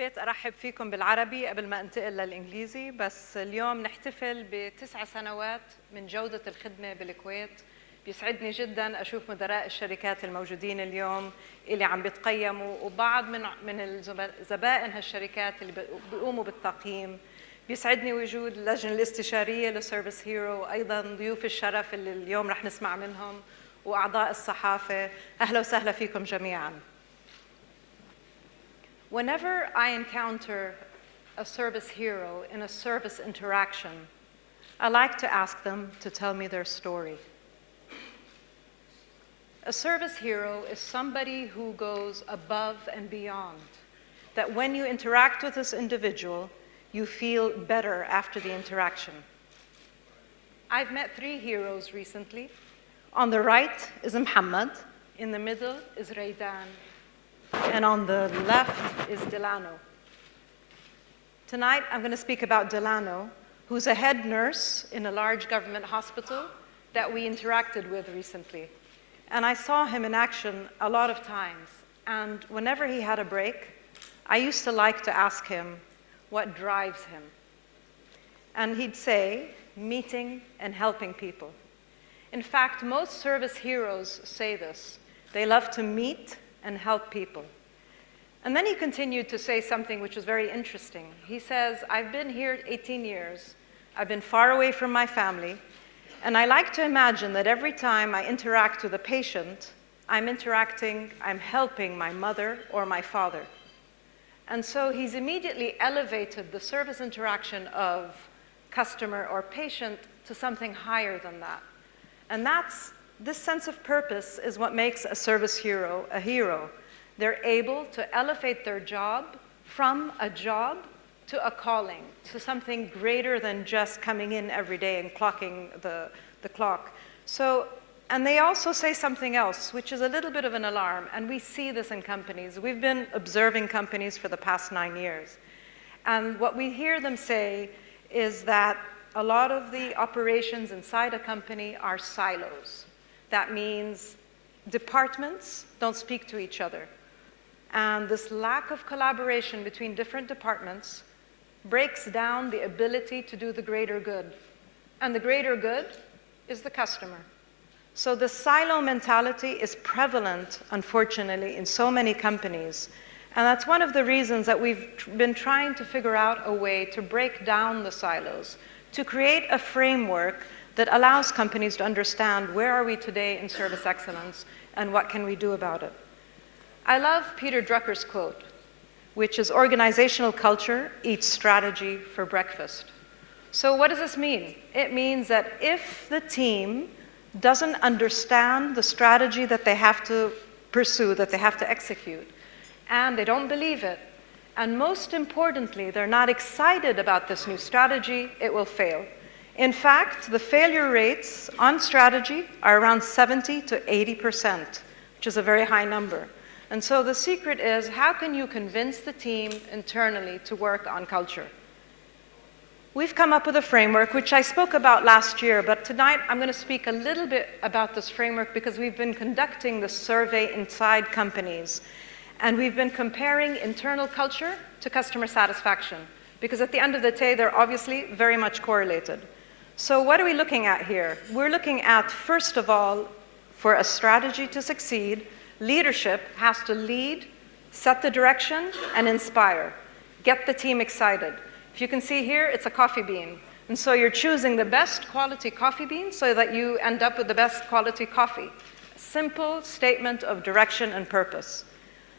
حبيت أرحب فيكم بالعربي قبل ما أنتقل للإنجليزي، بس اليوم نحتفل ب9 سنوات من جودة الخدمة بالكويت. بيسعدني جدا أشوف مدراء الشركات الموجودين اليوم اللي عم بيتقيموا، وبعض من الزبائن هالشركات اللي بيقوموا بالتقييم. بيسعدني وجود اللجنة الاستشارية لسيرفيس هيرو، وأيضا ضيوف الشرف اللي اليوم رح نسمع منهم، وأعضاء الصحافة. أهلا وسهلا فيكم جميعا. Whenever I encounter a service hero in a service interaction, I like to ask them to tell me their story. A service hero is somebody who goes above and beyond, that when you interact with this individual, you feel better after the interaction. I've met 3 heroes recently. On the right is Muhammad, in the middle is Raydan, and on the left is Delano. Tonight, I'm going to speak about Delano, who's a head nurse in a large government hospital that we interacted with recently. And I saw him in action a lot of times. And whenever he had a break, I used to like to ask him what drives him. And he'd say, meeting and helping people. In fact, most service heroes say this. They love to meet and help people. And then he continued to say something which was very interesting. He says, I've been here 18 years. I've been far away from my family. And I like to imagine that every time I interact with a patient, I'm helping my mother or my father. And so he's immediately elevated the service interaction of customer or patient to something higher than that. And this sense of purpose is what makes a service hero a hero. They're able to elevate their job from a job to a calling, to something greater than just coming in every day and clocking the clock. And they also say something else, which is a little bit of an alarm, and we see this in companies. We've been observing companies for the past 9 years. And what we hear them say is that a lot of the operations inside a company are silos. That means departments don't speak to each other. And this lack of collaboration between different departments breaks down the ability to do the greater good. And the greater good is the customer. So the silo mentality is prevalent, unfortunately, in so many companies. And that's one of the reasons that we've been trying to figure out a way to break down the silos, to create a framework that allows companies to understand where are we today in service excellence and what can we do about it. I love Peter Drucker's quote, which is organizational culture eats strategy for breakfast. So what does this mean? It means that if the team doesn't understand the strategy that they have to pursue, that they have to execute, and they don't believe it, and most importantly, they're not excited about this new strategy, it will fail. In fact, the failure rates on strategy are around 70 to 80%, which is a very high number. And so the secret is, how can you convince the team internally to work on culture? We've come up with a framework, which I spoke about last year, but tonight I'm going to speak a little bit about this framework because we've been conducting this survey inside companies. And we've been comparing internal culture to customer satisfaction, because at the end of the day, they're obviously very much correlated. So what are we looking at here? We're looking at, first of all, for a strategy to succeed, leadership has to lead, set the direction, and inspire. Get the team excited. If you can see here, it's a coffee bean. And so you're choosing the best quality coffee bean so that you end up with the best quality coffee. A simple statement of direction and purpose.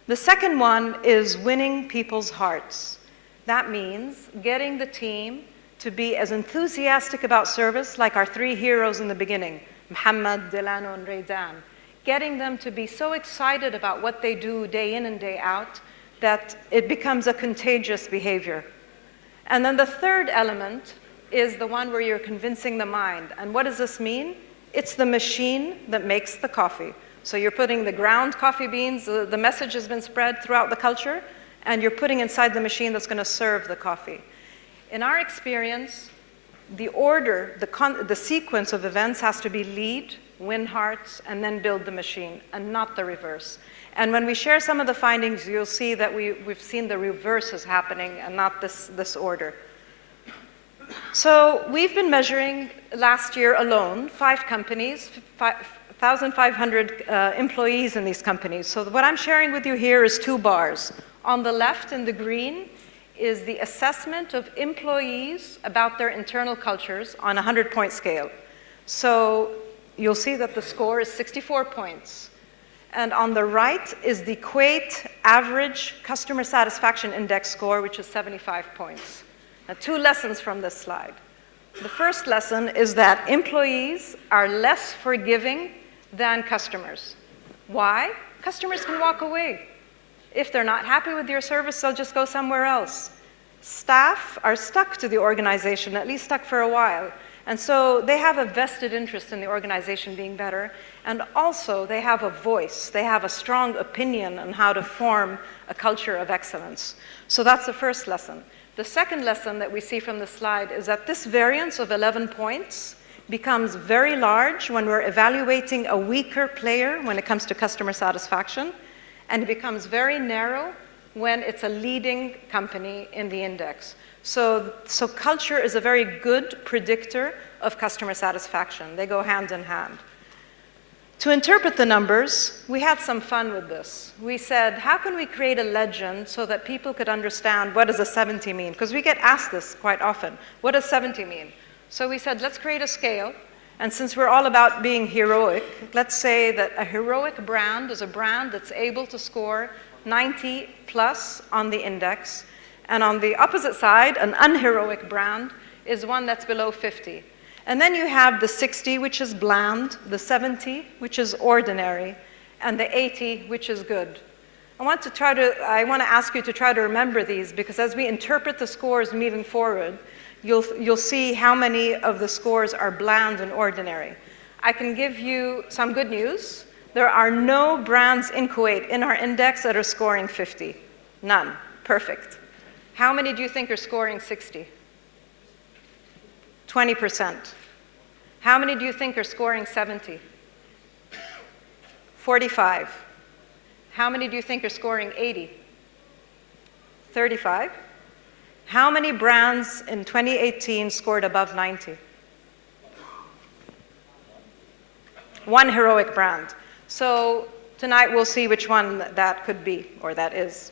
The second one is winning people's hearts. That means getting the team to be as enthusiastic about service like our 3 heroes in the beginning, Muhammad, Delano, and Raydan. Getting them to be so excited about what they do day in and day out that it becomes a contagious behavior. And then the third element is the one where you're convincing the mind. And what does this mean? It's the machine that makes the coffee. So you're putting the ground coffee beans, the message has been spread throughout the culture, and you're putting inside the machine that's going to serve the coffee. In our experience, the order, the sequence of events has to be lead, win hearts, and then build the machine, and not the reverse. And when we share some of the findings, you'll see that we've seen the reverse is happening and not this order. So we've been measuring last year alone 5 companies, 1,500 employees in these companies. So what I'm sharing with you here is 2 bars. On the left in the green is the assessment of employees about their internal cultures on a 100-point scale. So you'll see that the score is 64 points. And on the right is the Kuwait average customer satisfaction index score, which is 75 points. Now, 2 lessons from this slide. The first lesson is that employees are less forgiving than customers. Why? Customers can walk away. If they're not happy with your service, they'll just go somewhere else. Staff are stuck to the organization, at least stuck for a while. And so they have a vested interest in the organization being better. And also, they have a voice. They have a strong opinion on how to form a culture of excellence. So that's the first lesson. The second lesson that we see from the slide is that this variance of 11 points becomes very large when we're evaluating a weaker player when it comes to customer satisfaction, and it becomes very narrow when it's a leading company in the index. So culture is a very good predictor of customer satisfaction. They go hand in hand. To interpret the numbers, we had some fun with this. We said, how can we create a legend so that people could understand what does a 70 mean? Because we get asked this quite often. What does 70 mean? So we said, let's create a scale. And since we're all about being heroic, let's say that a heroic brand is a brand that's able to score 90 plus on the index. And on the opposite side, an unheroic brand is one that's below 50. And then you have the 60, which is bland, the 70, which is ordinary, and the 80, which is good. I want to ask you to try to remember these, because as we interpret the scores moving forward, you'll see how many of the scores are bland and ordinary. I can give you some good news. There are no brands in Kuwait in our index that are scoring 50. None. Perfect. How many do you think are scoring 60? 20%. How many do you think are scoring 70? 45. How many do you think are scoring 80? 35. How many brands in 2018 scored above 90? 1 heroic brand. So tonight we'll see which one that could be, or that is.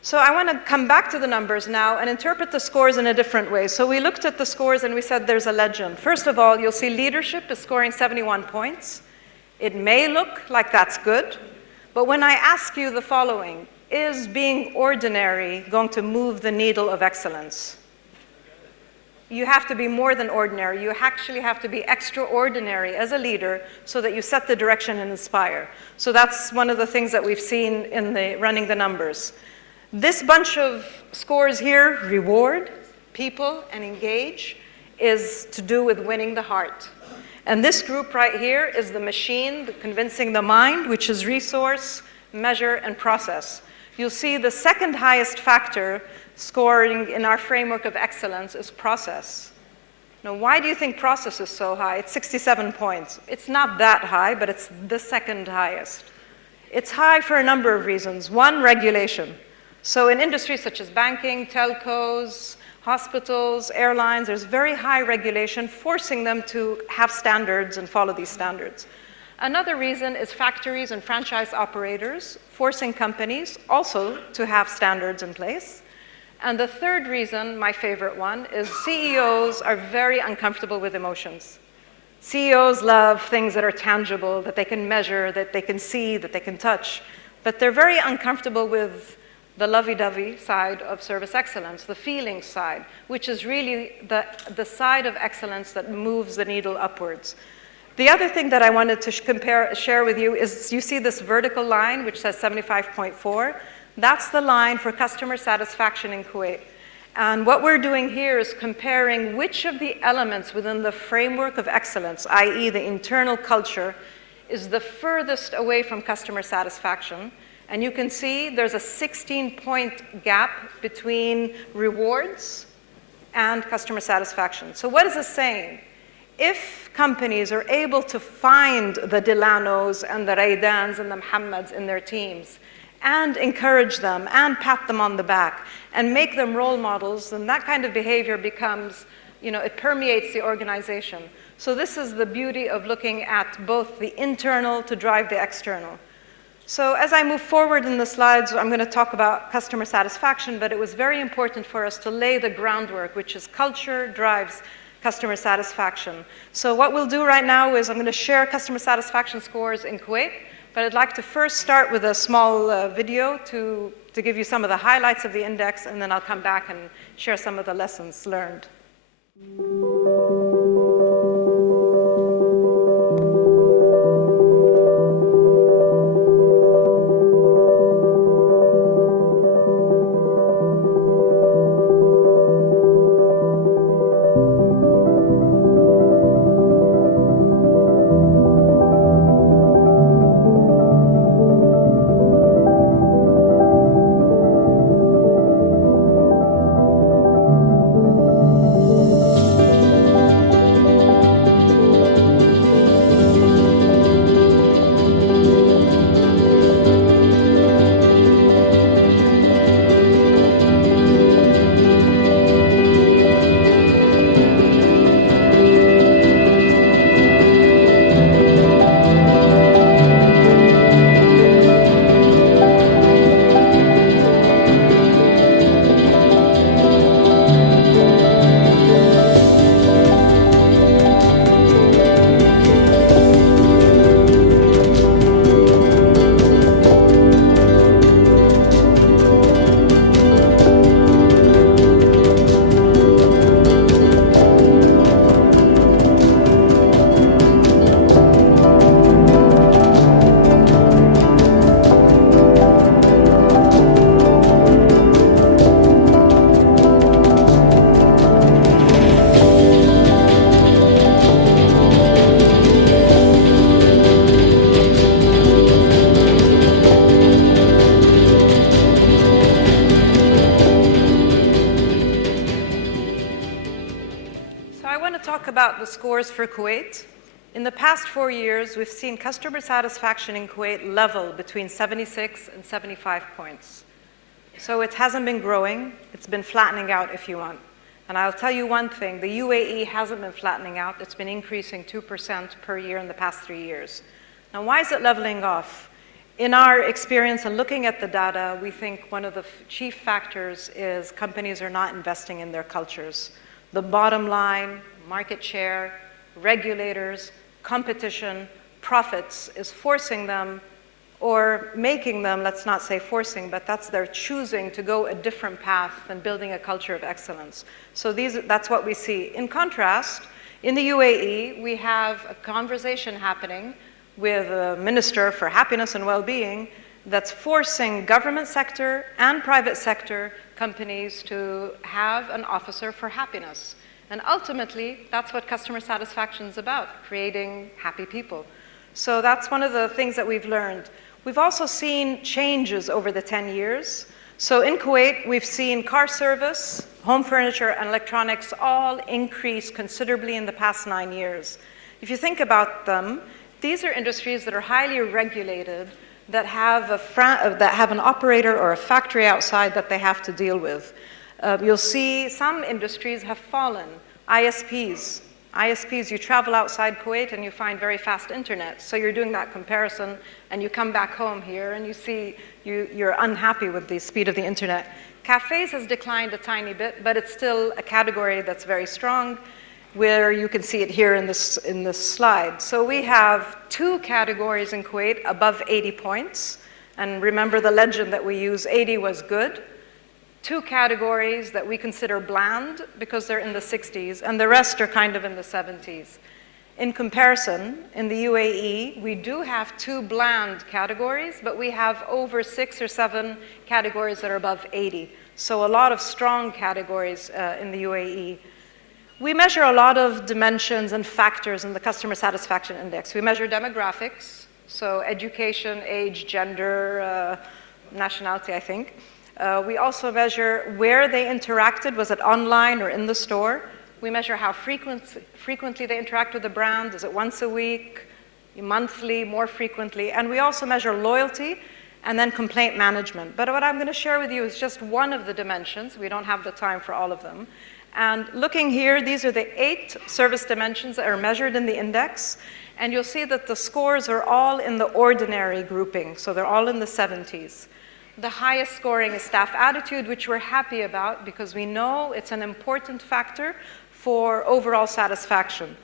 So I want to come back to the numbers now and interpret the scores in a different way. So we looked at the scores and we said there's a legend. First of all, you'll see leadership is scoring 71 points. It may look like that's good, but when I ask you the following, is being ordinary going to move the needle of excellence? You have to be more than ordinary. You actually have to be extraordinary as a leader so that you set the direction and inspire. So that's one of the things that we've seen in running the numbers. This bunch of scores here, reward, people, and engage, is to do with winning the heart. And this group right here is the machine, convincing the mind, which is resource, measure, and process. You'll see the second highest factor scoring in our framework of excellence is process. Now, why do you think process is so high? It's 67 points. It's not that high, but it's the second highest. It's high for a number of reasons. One, regulation. So in industries such as banking, telcos, hospitals, airlines, there's very high regulation forcing them to have standards and follow these standards. Another reason is factories and franchise operators forcing companies also to have standards in place. And the third reason, my favorite one, is CEOs are very uncomfortable with emotions. CEOs love things that are tangible, that they can measure, that they can see, that they can touch. But they're very uncomfortable with the lovey-dovey side of service excellence, the feeling side, which is really the side of excellence that moves the needle upwards. The other thing that I wanted to share with you is you see this vertical line, which says 75.4. That's the line for customer satisfaction in Kuwait. And what we're doing here is comparing which of the elements within the framework of excellence, i.e. the internal culture, is the furthest away from customer satisfaction. And you can see there's a 16-point gap between rewards and customer satisfaction. So what is this saying? if companies are able to find the Dilanos and the Raydans and the Muhammads in their teams and encourage them and pat them on the back and make them role models, then that kind of behavior becomes, it permeates the organization. So this is the beauty of looking at both the internal to drive the external. So as I move forward in the slides, I'm going to talk about customer satisfaction, but it was very important for us to lay the groundwork, which is culture drives customer satisfaction. So what we'll do right now is I'm going to share customer satisfaction scores in Kuwait, but I'd like to first start with a small video to give you some of the highlights of the index, and then I'll come back and share some of the lessons learned. About the scores for Kuwait. In the past 4 years, we've seen customer satisfaction in Kuwait level between 76 and 75 points. So it hasn't been growing, it's been flattening out if you want. And I'll tell you one thing, the UAE hasn't been flattening out, it's been increasing 2% per year in the past 3 years. Now why is it leveling off? In our experience and looking at the data, we think one of the chief factors is companies are not investing in their cultures. The bottom line, market share, regulators, competition, profits is forcing them or making them, let's not say forcing, but they're choosing to go a different path than building a culture of excellence. So that's what we see. In contrast, in the UAE, we have a conversation happening with a minister for happiness and well-being that's forcing government sector and private sector companies to have an officer for happiness. And ultimately, that's what customer satisfaction is about, creating happy people. So that's one of the things that we've learned. We've also seen changes over the 10 years. So in Kuwait, we've seen car service, home furniture, and electronics all increase considerably in the past 9 years. If you think about them, these are industries that are highly regulated, that have an operator or a factory outside that they have to deal with. You'll see some industries have fallen. ISPs, you travel outside Kuwait and you find very fast internet. So you're doing that comparison and you come back home here and you see you're unhappy with the speed of the internet. Cafes has declined a tiny bit, but it's still a category that's very strong, where you can see it here in this slide. So we have 2 categories in Kuwait above 80 points. And remember the legend that we use, 80 was good. 2 categories that we consider bland because they're in the 60s, and the rest are kind of in the 70s. In comparison, in the UAE, we do have 2 bland categories, but we have over 6 or 7 categories that are above 80. So a lot of strong categories in the UAE. We measure a lot of dimensions and factors in the customer satisfaction index. We measure demographics, so education, age, gender, nationality, I think. We also measure where they interacted, was it online or in the store? We measure how frequently they interact with the brand. Is it once a week, monthly, more frequently? And we also measure loyalty and then complaint management. But what I'm going to share with you is just one of the dimensions. We don't have the time for all of them. And looking here, these are the 8 service dimensions that are measured in the index. And you'll see that the scores are all in the ordinary grouping, so they're all in the 70s. The highest scoring is staff attitude, which we're happy about because we know it's an important factor for overall satisfaction.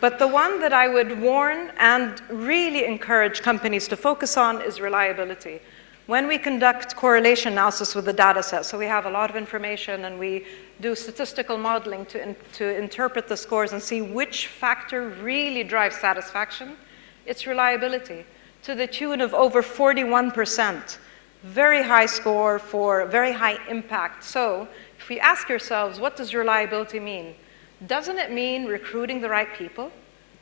But the one that I would warn and really encourage companies to focus on is reliability. When we conduct correlation analysis with the data set, so we have a lot of information and we do statistical modeling to interpret the scores and see which factor really drives satisfaction, it's reliability, to the tune of over 41%. Very high score for very high impact. So if we ask yourselves, what does reliability mean? Doesn't it mean recruiting the right people?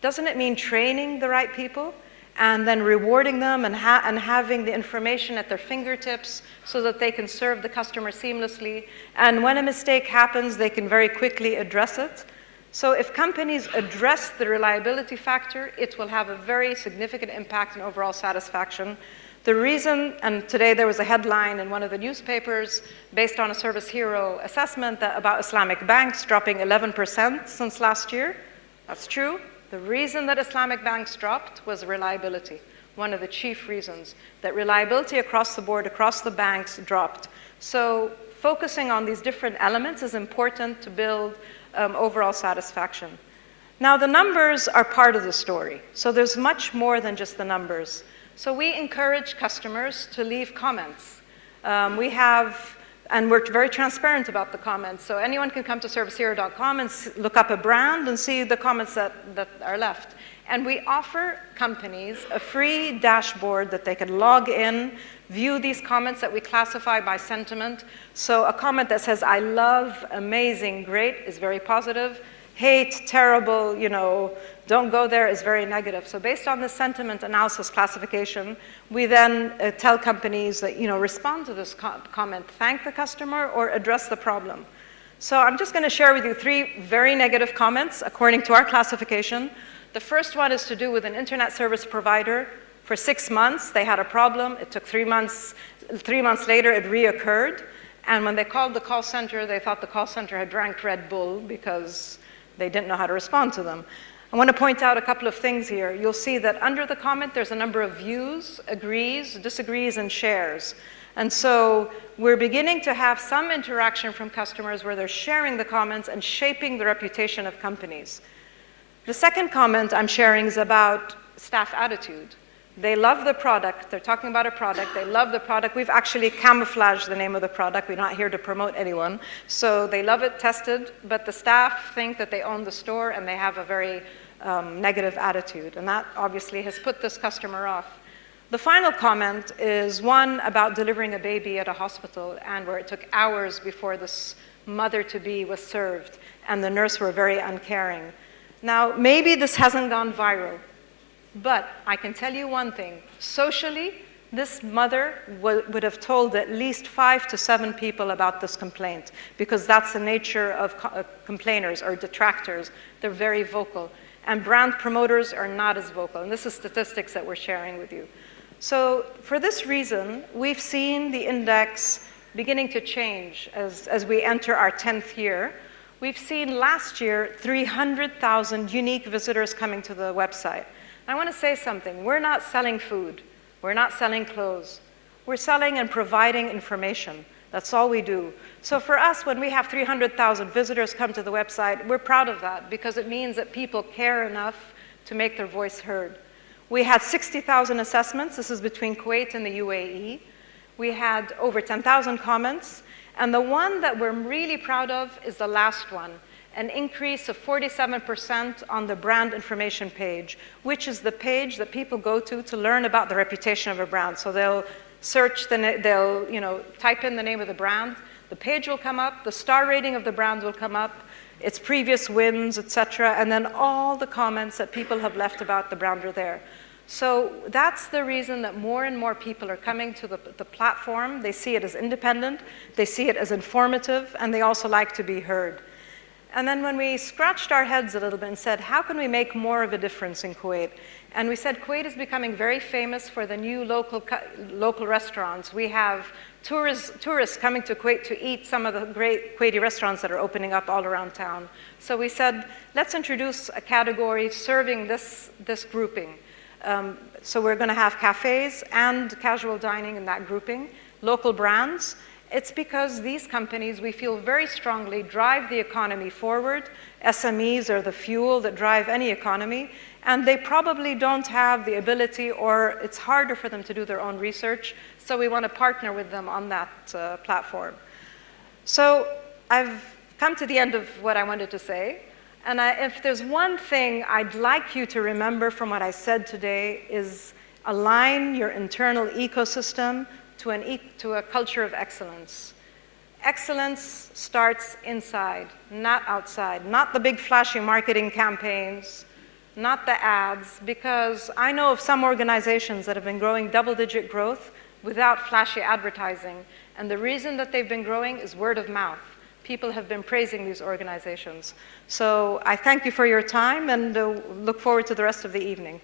Doesn't it mean training the right people and then rewarding them and having the information at their fingertips so that they can serve the customer seamlessly? And when a mistake happens, they can very quickly address it. So if companies address the reliability factor, it will have a very significant impact on overall satisfaction. The reason, and today there was a headline in one of the newspapers based on a Service Hero assessment about Islamic banks dropping 11% since last year. That's true. The reason that Islamic banks dropped was reliability. One of the chief reasons that reliability across the board, across the banks dropped. So focusing on these different elements is important to build overall satisfaction. Now the numbers are part of the story. So there's much more than just the numbers. So we encourage customers to leave comments. And we're very transparent about the comments. So anyone can come to servicehero.com and look up a brand and see the comments that are left. And we offer companies a free dashboard that they can log in, view these comments that we classify by sentiment. So a comment that says, I love, amazing, great, is very positive. Hate, terrible, don't go there is very negative. So based on the sentiment analysis classification, we then tell companies that, respond to this comment, thank the customer, or address the problem. So I'm just going to share with you 3 very negative comments according to our classification. The first one is to do with an internet service provider. For 6 months, they had a problem. It took 3 months. 3 months later, it reoccurred. And when they called the call center, they thought the call center had drank Red Bull because they didn't know how to respond to them. I want to point out a couple of things here. You'll see that under the comment, there's a number of views, agrees, disagrees, and shares. And so we're beginning to have some interaction from customers where they're sharing the comments and shaping the reputation of companies. The second comment I'm sharing is about staff attitude. They love the product. They're talking about a product. They love the product. We've actually camouflaged the name of the product. We're not here to promote anyone. So they love it, tested, but the staff think that they own the store and they have a very negative attitude. And that obviously has put this customer off. The final comment is one about delivering a baby at a hospital and where it took hours before this mother-to-be was served and the nurse were very uncaring. Now, maybe this hasn't gone viral. But I can tell you one thing. Socially, this mother would have told at least 5 to 7 people about this complaint because that's the nature of complainers or detractors. They're very vocal. And brand promoters are not as vocal. And this is statistics that we're sharing with you. So for this reason, we've seen the index beginning to change as we enter our 10th year. We've seen last year 300,000 unique visitors coming to the website. I want to say something. We're not selling food. We're not selling clothes. We're selling and providing information. That's all we do. So for us, when we have 300,000 visitors come to the website, we're proud of that because it means that people care enough to make their voice heard. We had 60,000 assessments. This is between Kuwait and the UAE. We had over 10,000 comments. And the one that we're really proud of is the last one. An increase of 47% on the brand information page, which is the page that people go to learn about the reputation of a brand. So they'll search, they'll type in the name of the brand. The page will come up, the star rating of the brand will come up, its previous wins, etc. And then all the comments that people have left about the brand are there. So that's the reason that more and more people are coming to the platform. They see it as independent, they see it as informative, and they also like to be heard. And then when we scratched our heads a little bit and said, how can we make more of a difference in Kuwait? And we said Kuwait is becoming very famous for the new local restaurants. We have tourists coming to Kuwait to eat some of the great Kuwaiti restaurants that are opening up all around town. So we said, let's introduce a category serving this grouping. So we're going to have cafes and casual dining in that grouping, local brands. It's because these companies, we feel very strongly, drive the economy forward. SMEs are the fuel that drive any economy, and they probably don't have the ability, or it's harder for them to do their own research, so we want to partner with them on that platform. So I've come to the end of what I wanted to say, and if there's one thing I'd like you to remember from what I said today is align your internal ecosystem to a culture of excellence. Excellence starts inside, not outside, not the big flashy marketing campaigns, not the ads, because I know of some organizations that have been growing double-digit growth without flashy advertising, and the reason that they've been growing is word of mouth. People have been praising these organizations. So I thank you for your time and look forward to the rest of the evening.